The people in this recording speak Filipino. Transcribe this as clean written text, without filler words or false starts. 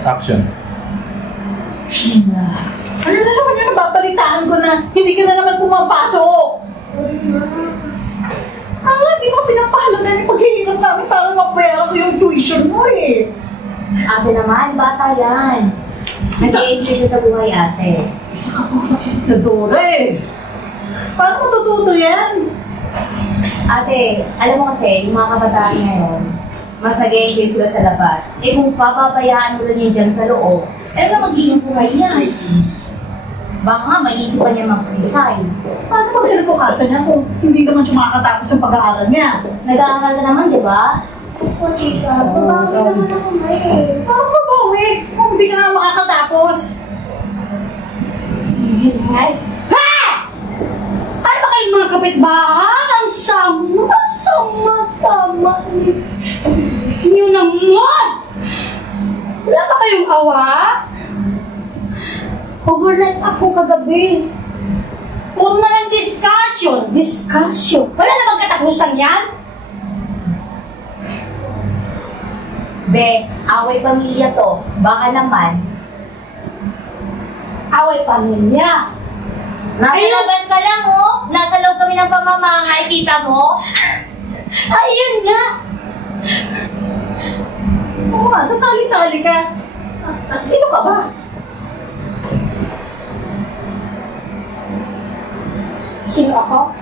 Action. Sheena, ano na naman yung nababalitaan ko na hindi ka na naman pumapasok? Di ba pinapahalaga yung paghihirap namin para mapera ko yung tuition mo eh? Ate naman, bata yan. Nag-i-enjoy siya sa buhay, ate. Isa ka pang fasilitadora eh. Paano matututo yan? Ate, alam mo kasi, yung mga kabataan ngayon, mas nag-enjoy sila sa labas. Eh kung papabayaan mo lang yun dyan sa loob, ano na magiging buhay niya? Baka nga, maisipan niya mag-resign. Paano mag-helpokasan niya kung hindi naman siya makakatapos yung pag-aaral niya? Nag-aaral ka naman, di ba? Kasi ka, babawi naman ako ngayon. Paano babawi? Kung hindi ka nga makakatapos? Ha? Ano ba kayong mga kapitbahay? Ang sama-sama niyo naman! Wala ba kayong awa? Overnight ako kagabi. Huwag na lang discussion. Wala na bang katapusan yan? Be, away pamilya to. Baka naman. Away pamilya. Nasa Ayun! labas ka lang, oh. Nasa loob kami ng pamamangay. Kita mo? Ayun nga! Oo nga, sasali-sali ka. At sino ka ba? Sino ako?